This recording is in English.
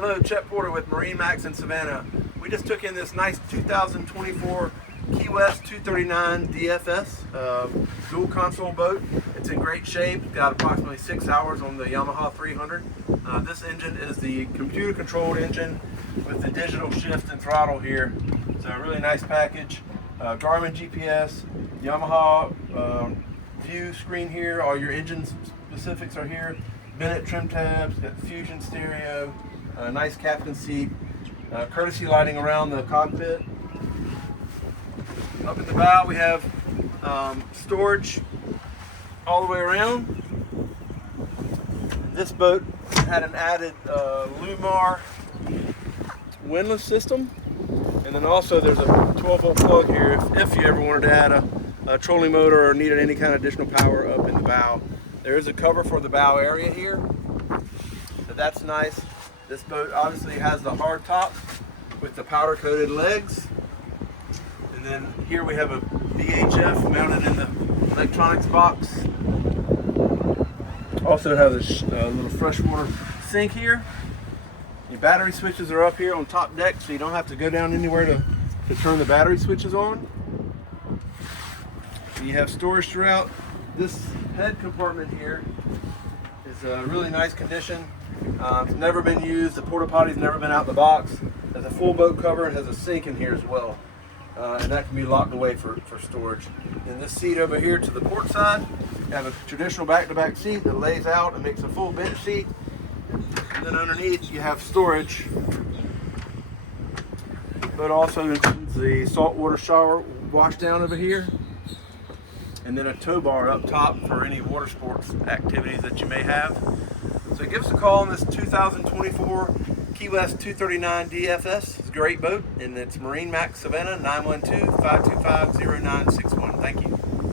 Hello, Chet Porter with MarineMax in Savannah. We just took in this nice 2024 Key West 239 DFS dual console boat. It's in great shape. It's got approximately 6 hours on the Yamaha 300. This engine is the computer controlled engine with the digital shift and throttle here. It's a really nice package. Garmin GPS, Yamaha view screen here. All your engine specifics are here. Bennett trim tabs, got fusion stereo, nice captain seat, courtesy lighting around the cockpit. Up at the bow we have storage all the way around. This boat had an added Lumar windlass system, and then also there's a 12-volt plug here if you ever wanted to add a trolling motor or needed any kind of additional power up in the bow. There is a cover for the bow area here, so that's nice. This boat obviously has the hard top with the powder coated legs, and then here we have a VHF mounted in the electronics box. Also has a little freshwater sink here. Your battery switches are up here on top deck, so you don't have to go down anywhere to turn the battery switches on. And you have storage throughout. This head compartment here is a really nice condition. It's never been used. The porta potty's never been out the box. There's a full boat cover. It has a sink in here as well, and that can be locked away for storage. And this seat over here to the port side, you have a traditional back-to-back seat that lays out and makes a full bench seat. And then underneath you have storage, but also includes the saltwater shower wash down over here, and then a tow bar up top for any water sports activities that you may have. So give us a call on this 2024 Key West 239 DFS. It's a great boat, and it's MarineMax Savannah, 912-525-0961. Thank you.